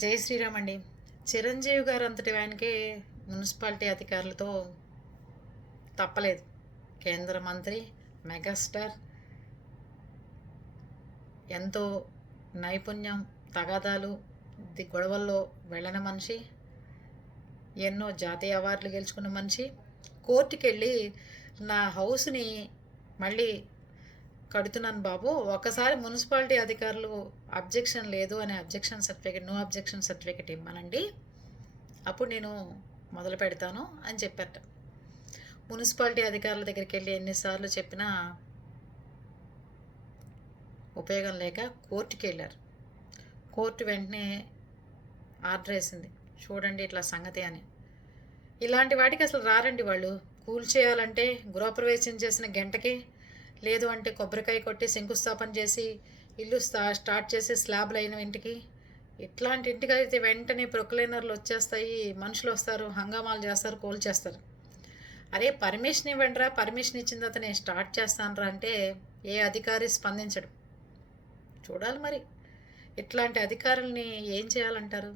జై శ్రీరామ్ అండి. చిరంజీవి గారు అంతటి ఆయనకి మున్సిపాలిటీ అధికారులతో తప్పలేదు. కేంద్ర మంత్రి, మెగాస్టార్, ఎంతో నైపుణ్యం, తగాదాలు, గొడవల్లో వెళ్ళని మనిషి, ఎన్నో జాతీయ అవార్డులు గెలుచుకున్న మనిషి కోర్టుకి వెళ్ళి నా హౌస్ని మళ్ళీ కడుతున్నాను బాబు, ఒకసారి మున్సిపాలిటీ అధికారులు అబ్జెక్షన్ లేదు అనే objection certificate, no objection certificate ఇవ్వమనండి, అప్పుడు నేను మొదలు పెడతాను అని చెప్పారట. మున్సిపాలిటీ అధికారుల దగ్గరికి వెళ్ళి ఎన్నిసార్లు చెప్పినా ఉపయోగం లేక కోర్టుకి వెళ్ళారు. కోర్టు వెంటనే ఆర్డర్ వేసింది, చూడండి ఇట్లా సంగతి అని. ఇలాంటి వాటికి అసలు రారండి వాళ్ళు. కూల్చేయాలంటే గృహప్రవేశం చేసిన గంటకి, లేదు అంటే కొబ్బరికాయ కొట్టి శంకుస్థాపన చేసి ఇల్లు స్టార్ట్ చేసి స్లాబ్లు అయిన ఇంటికి, ఇట్లాంటి ఇంటికి అయితే వెంటనే ప్రొక్లైనర్లు వచ్చేస్తాయి, మనుషులు వస్తారు, హంగామాలు చేస్తారు, కూల్చేస్తారు. అరే పర్మిషన్ ఇవ్వండిరా, పర్మిషన్ ఇచ్చిన తర్వాత నేను స్టార్ట్ చేస్తానురా అంటే ఏ అధికారి స్పందించడు. చూడాలి మరి ఇట్లాంటి అధికారుల్ని ఏం చేయాలంటారు.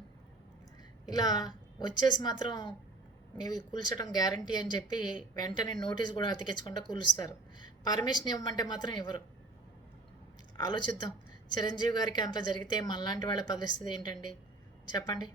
ఇలా వచ్చేసి మాత్రం మీవి కూల్చడం గ్యారంటీ అని చెప్పి వెంటనే నోటీస్ కూడా అతికించకుండా కూలుస్తారు. పర్మిషన్ ఇవ్వమంటే మాత్రం ఇవ్వరు. ఆలోచిద్దాం, చిరంజీవి గారికి అంత జరిగితే మనలాంటి వాళ్ళ పరిస్థితి ఏంటండి చెప్పండి.